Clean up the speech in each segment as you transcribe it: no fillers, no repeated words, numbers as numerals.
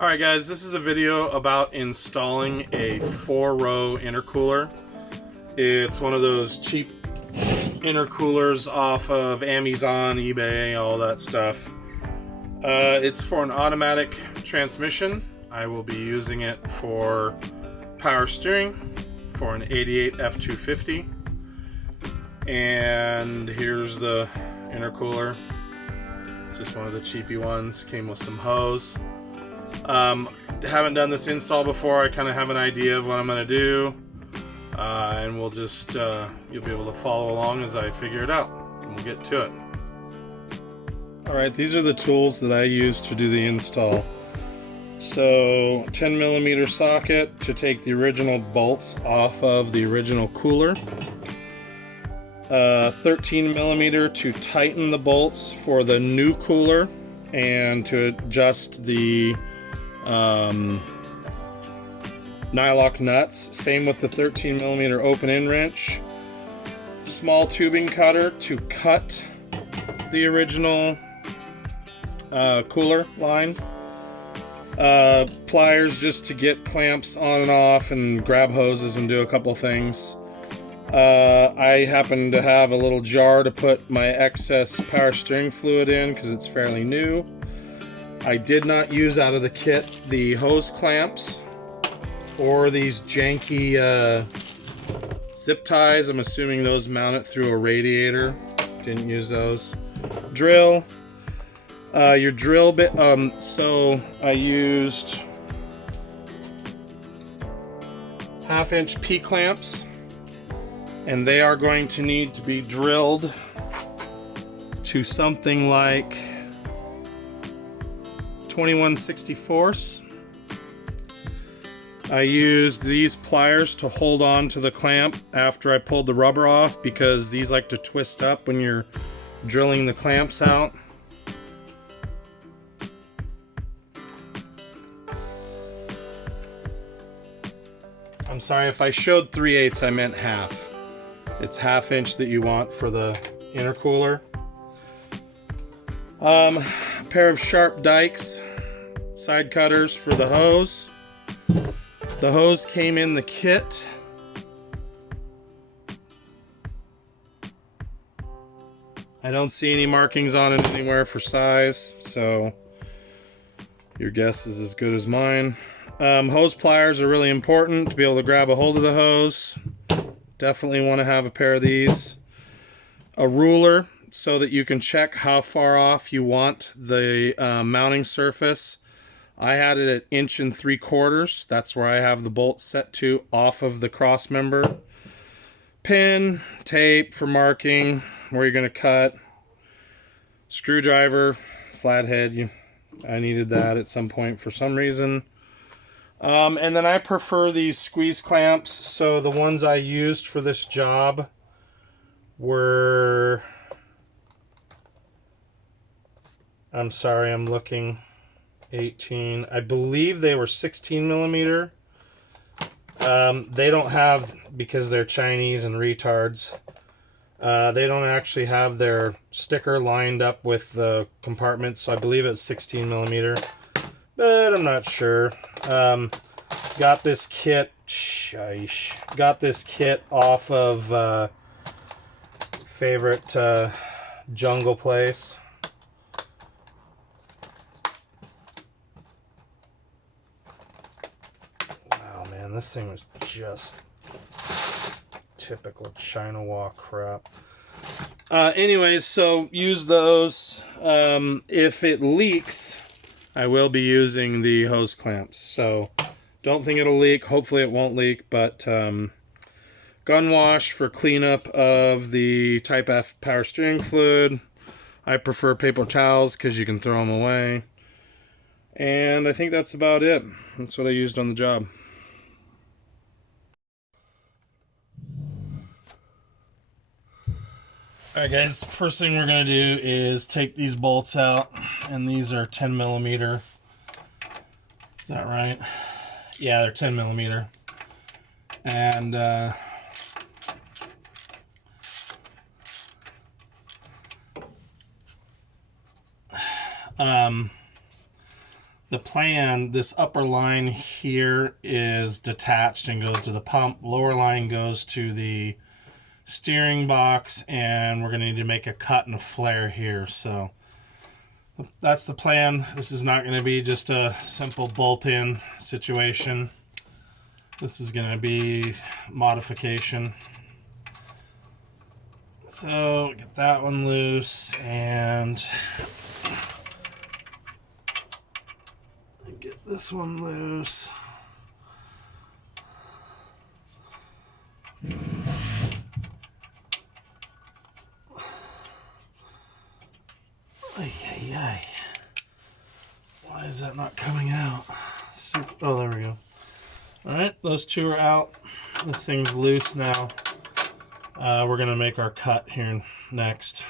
Alright guys, this is a video about installing a 4-row intercooler. It's one of those cheap intercoolers off of Amazon, eBay, all that stuff. It's for an automatic transmission. I will be using it for power steering for an 88 F250. And here's the intercooler. It's just one of the cheapy ones. Came with some hose. Haven't done this install before. I kind of have an idea of what I'm going to do, and we'll just you'll be able to follow along as I figure it out, and we'll get to it. Alright, these are the tools that I use to do the install. So 10mm socket to take the original bolts off of the original cooler, 13mm to tighten the bolts for the new cooler and to adjust the nylock nuts. Same with the 13mm open-end wrench. Small tubing cutter to cut the original cooler line. Pliers just to get clamps on and off, and grab hoses and do a couple things. I happen to have a little jar to put my excess power steering fluid in because it's fairly new. I did not use out of the kit the hose clamps or these janky zip ties. I'm assuming those mount it through a radiator. Didn't use those. Drill. Your drill bit. So I used 1/2-inch P clamps, and they are going to need to be drilled to something like 21/64. I used these pliers to hold on to the clamp after I pulled the rubber off, because these like to twist up when you're drilling the clamps out. I'm sorry, if I showed 3/8, I meant half. It's 1/2 inch that you want for the intercooler. A pair of sharp dikes, side cutters for the hose. The hose came in the kit. I don't see any markings on it anywhere for size, so your guess is as good as mine. Hose pliers are really important to be able to grab a hold of the hose. Definitely want to have a pair of these. A ruler so that you can check how far off you want the mounting surface. I had it at 1 3/4. That's where I have the bolt set to, off of the cross member. Pin, tape for marking where you're going to cut. Screwdriver, flathead. I needed that at some point for some reason. And then I prefer these squeeze clamps. So the ones I used for this job were... I'm sorry, I'm looking. 18. I believe they were 16mm. They don't have, because they're Chinese and retards, they don't actually have their sticker lined up with the compartments, so I believe it's 16mm, but I'm not sure. Got this kit off of favorite jungle place. This thing was just typical China wall crap. Anyways, so use those. If it leaks, I will be using the hose clamps. So don't think it'll leak. Hopefully it won't leak, but gun wash for cleanup of the Type F power steering fluid. I prefer paper towels because you can throw them away. And I think that's about it. That's what I used on the job. Alright guys, first thing we're going to do is take these bolts out, and these are 10mm. Is that right? Yeah, they're 10mm. And the plan, this upper line here is detached and goes to the pump. Lower line goes to the steering box, and we're going to need to make a cut and a flare here. So that's the plan. This is not going to be just a simple bolt-in situation. This is going to be modification. So get that one loose and get this one loose. Ay, ay, ay. Why is that not coming out? Oh, there we go. All right, those two are out. This thing's loose now. We're gonna make our cut here next.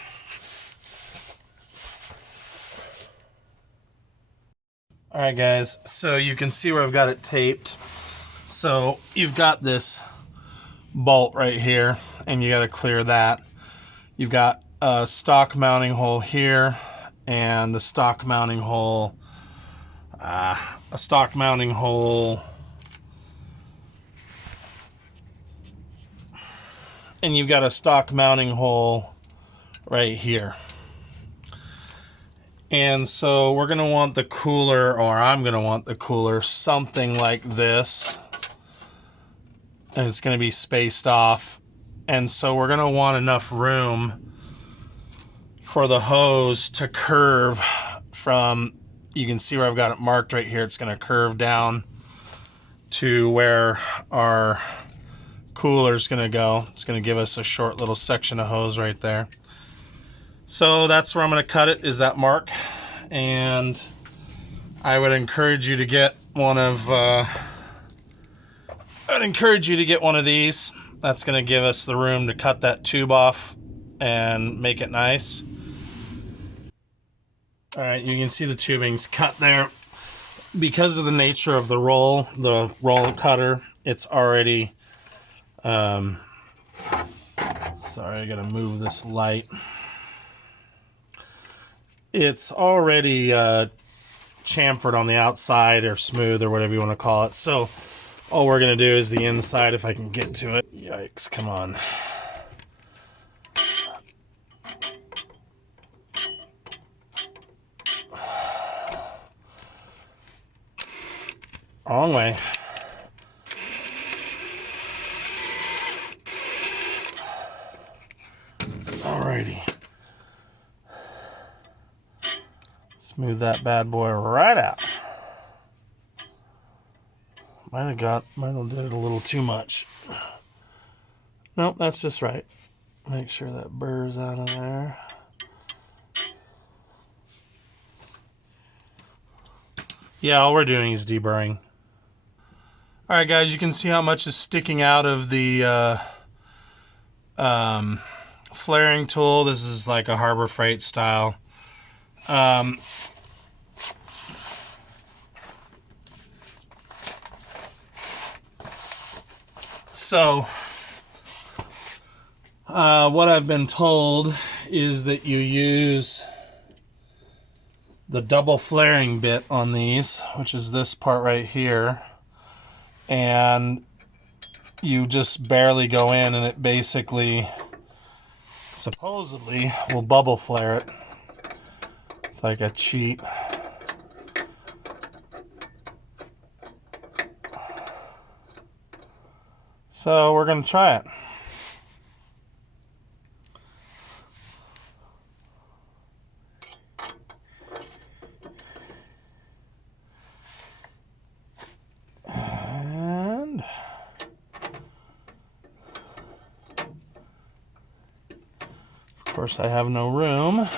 All right, guys, so you can see where I've got it taped. So you've got this bolt right here, and you got to clear that. You've got a stock mounting hole here, and the stock mounting hole, and you've got a stock mounting hole right here. And so we're going to want the cooler, or I'm going to want the cooler, something like this. And it's going to be spaced off. And so we're going to want enough room for the hose to curve from, you can see where I've got it marked right here. It's going to curve down to where our cooler is going to go. It's going to give us a short little section of hose right there. So that's where I'm going to cut it, is that mark. And I would encourage you to get one of these. That's going to give us the room to cut that tube off and make it nice. All right, you can see the tubing's cut there. Because of the nature of the roll cutter, it's already sorry, I gotta move this light. It's already chamfered on the outside, or smooth, or whatever you want to call it. So all we're going to do is the inside, if I can get to it. Yikes, come on. Wrong way. Alrighty. Smooth that bad boy right out. Might have did it a little too much. Nope, that's just right. Make sure that burr's out of there. Yeah, all we're doing is deburring. All right, guys, you can see how much is sticking out of the flaring tool. This is like a Harbor Freight style. So what I've been told is that you use the double flaring bit on these, which is this part right here, and you just barely go in, and it basically, supposedly, will bubble flare it. It's like a cheat. So we're going to try it. And of course I have no room.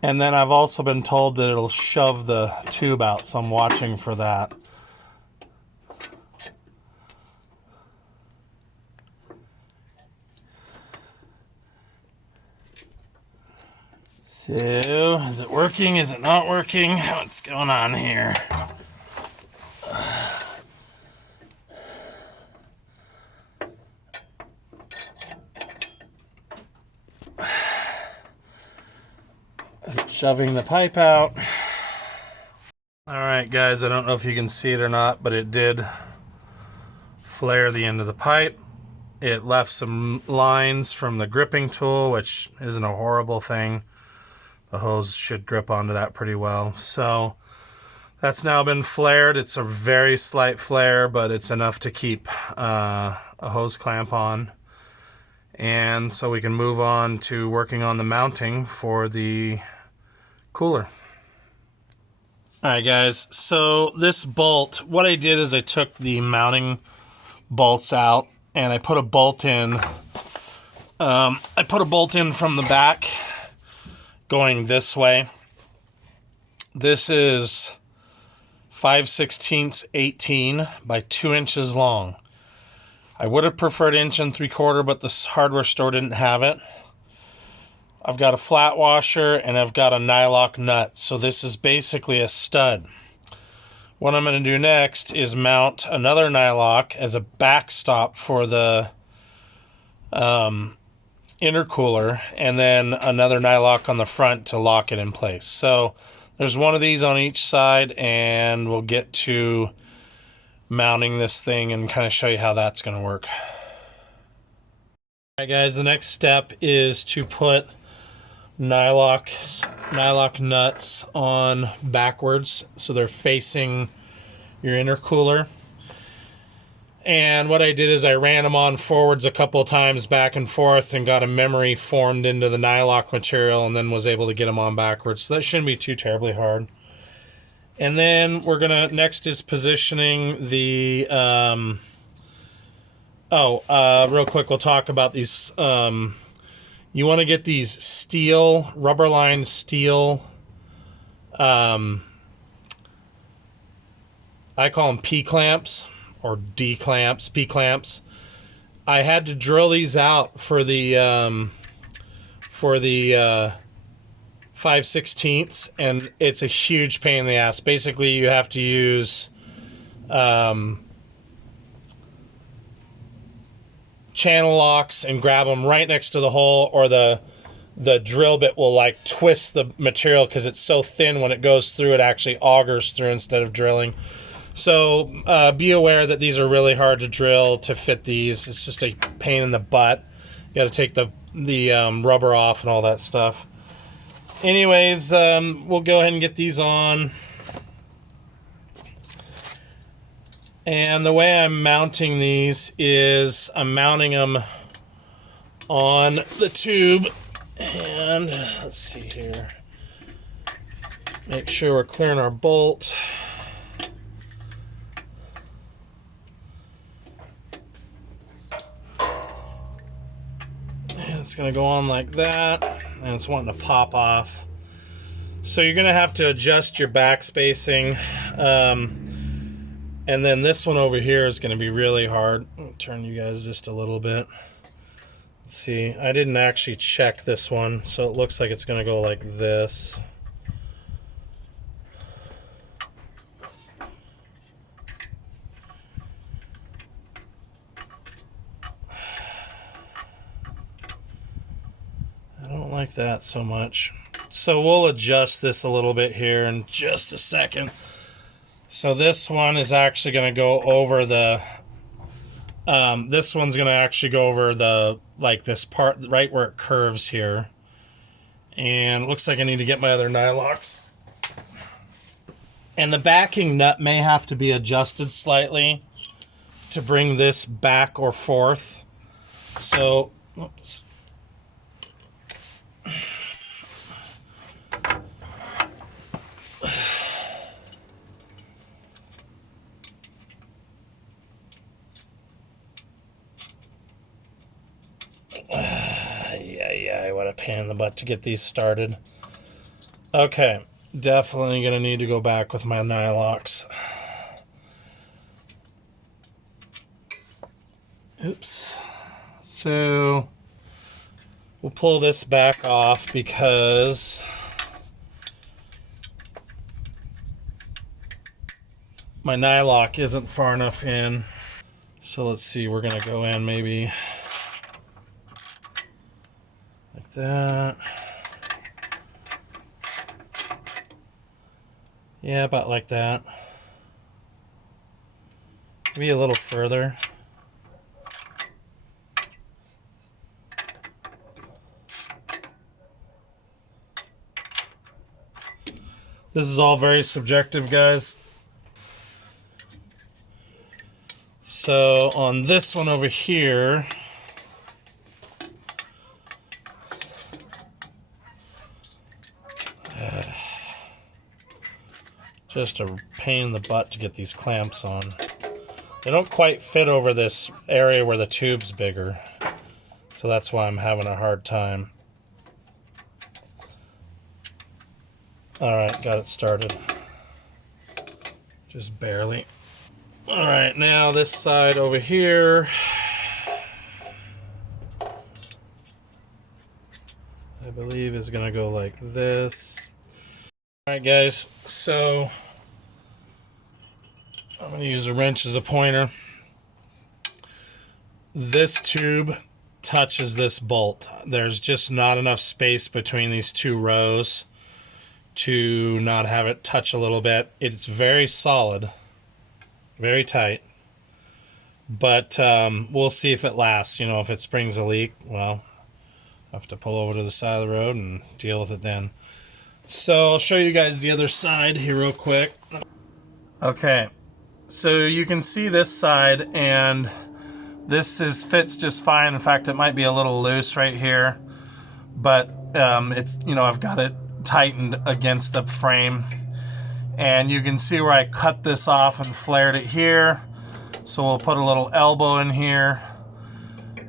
And then I've also been told that it'll shove the tube out, so I'm watching for that. So, is it working? Is it not working? What's going on here? Shoving the pipe out. Alright guys, I don't know if you can see it or not, but it did flare the end of the pipe. It left some lines from the gripping tool, which isn't a horrible thing. The hose should grip onto that pretty well. So that's now been flared. It's a very slight flare, but it's enough to keep a hose clamp on. And so we can move on to working on the mounting for the cooler. Alright guys, so this bolt, what I did is I took the mounting bolts out and I put a bolt in. I put a bolt in from the back going this way. This is 5/16 18 by 2 inches long. I would have preferred 1 3/4, but the hardware store didn't have it. I've got a flat washer and I've got a nylock nut. So this is basically a stud. What I'm going to do next is mount another nylock as a backstop for the intercooler, and then another nylock on the front to lock it in place. So there's one of these on each side, and we'll get to mounting this thing and kind of show you how that's going to work. Alright guys, the next step is to put nylock nuts on backwards so they're facing your intercooler. And what I did is I ran them on forwards a couple of times back and forth and got a memory formed into the nylock material, and then was able to get them on backwards. So that shouldn't be too terribly hard. And then we're gonna, next is positioning the real quick, we'll talk about these. You want to get these steel, rubber lined steel, I call them P-clamps or D-clamps, P-clamps. I had to drill these out for the 5/16, and it's a huge pain in the ass. Basically, you have to use channel locks and grab them right next to the hole, or the drill bit will like twist the material because it's so thin. When it goes through, it actually augers through instead of drilling. So be aware that these are really hard to drill to fit these. It's just a pain in the butt. You got to take the rubber off and all that stuff. Anyways, we'll go ahead and get these on. And the way I'm mounting these is I'm mounting them on the tube. And let's see here. Make sure we're clearing our bolt. And it's going to go on like that. And it's wanting to pop off. So you're going to have to adjust your back spacing. And then this one over here is going to be really hard. I'll turn you guys just a little bit. Let's see, I didn't actually check this one, so it looks like it's going to go like this. I don't like that so much. So we'll adjust this a little bit here in just a second. So this one is actually going to go over the, this one's going to actually go over the, like this part right where it curves here. And it looks like I need to get my other nylocks. And the backing nut may have to be adjusted slightly to bring this back or forth. So, oops. Yeah, what a pain in the butt to get these started. Okay, definitely gonna need to go back with my nylocks. Oops. So we'll pull this back off because my nylock isn't far enough in. So let's see, we're gonna go in maybe like that. Yeah, about like that. Maybe a little further. This is all very subjective, guys. So on this one over here, just a pain in the butt to get these clamps on. They don't quite fit over this area where the tube's bigger. So that's why I'm having a hard time. Alright, got it started. Just barely. Alright, now this side over here. I believe is going to go like this. Alright guys, so I'm going to use a wrench as a pointer. This tube touches this bolt. There's just not enough space between these two rows to not have it touch a little bit. It's very solid, very tight, but we'll see if it lasts. You know, if it springs a leak, well, I'll have to pull over to the side of the road and deal with it then. So I'll show you guys the other side here real quick. Okay, so you can see this side, and this fits just fine. In fact, it might be a little loose right here, but it's, you know, I've got it tightened against the frame, and you can see where I cut this off and flared it here. So we'll put a little elbow in here,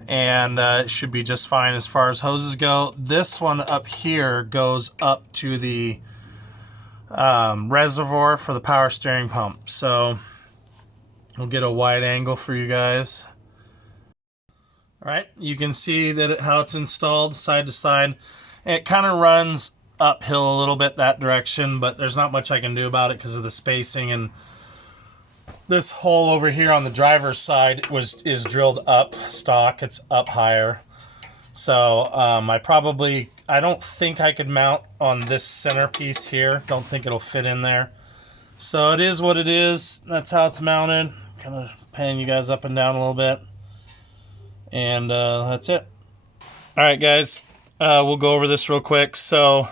and it should be just fine as far as hoses go. This one up here goes up to the reservoir for the power steering pump. So we'll get a wide angle for you guys. All right, you can see that how it's installed side to side. It kind of runs uphill a little bit that direction, but there's not much I can do about it because of the spacing. And this hole over here on the driver's side is drilled up stock. It's up higher. So I don't think I could mount on this center piece here. Don't think it'll fit in there. So it is what it is. That's how it's mounted. Kind of panning you guys up and down a little bit. And that's it. All right, guys. We'll go over this real quick. So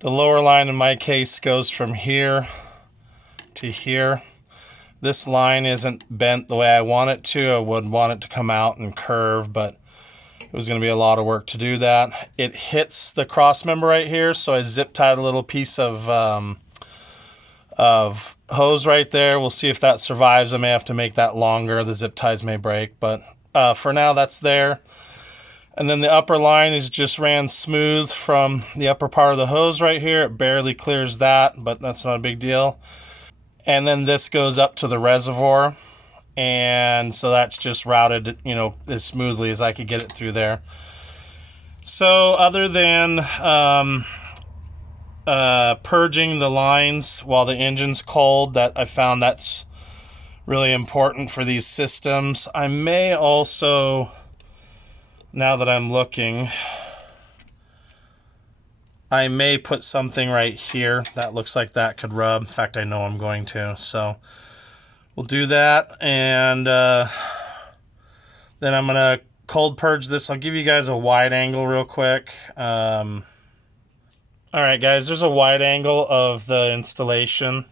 the lower line in my case goes from here to here. This line isn't bent the way I want it to. I would want it to come out and curve, but it was going to be a lot of work to do that. It hits the cross member right here, so I zip tied a little piece of hose right there. We'll see if that survives. I may have to make that longer. The zip ties may break, but for now that's there. And then the upper line is just ran smooth from the upper part of the hose right here. It barely clears that, but that's not a big deal. And then this goes up to the reservoir. And so that's just routed, you know, as smoothly as I could get it through there. So other than purging the lines while the engine's cold, that I found that's really important for these systems. I may also, now that I'm looking, I may put something right here that looks like that could rub. In fact, I know I'm going to. So we'll do that, and then I'm gonna cold purge this. I'll give you guys a wide angle real quick. All right, guys, there's a wide angle of the installation,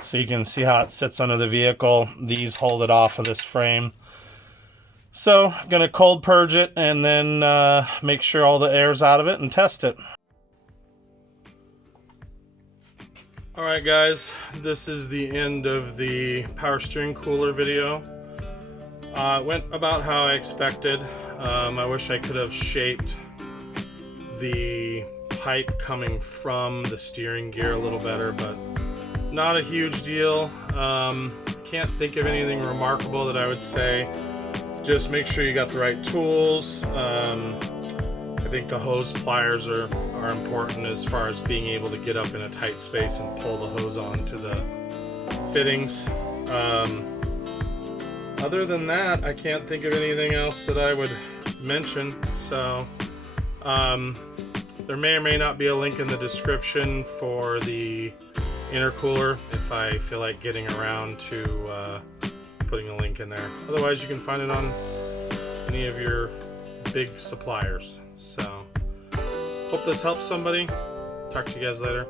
so you can see how it sits under the vehicle. These hold it off of this frame. So I'm gonna cold purge it and then make sure all the air's out of it and test it. All right, guys, this is the end of the power steering cooler video. It went about how I expected. I wish I could have shaped the pipe coming from the steering gear a little better, but not a huge deal. Can't think of anything remarkable that I would say. Just make sure you got the right tools. I think the hose pliers are important as far as being able to get up in a tight space and pull the hose onto the fittings. Other than that, I can't think of anything else that I would mention. So there may or may not be a link in the description for the intercooler if I feel like getting around to putting a link in there. Otherwise, you can find it on any of your big suppliers. So, hope this helps somebody. Talk to you guys later.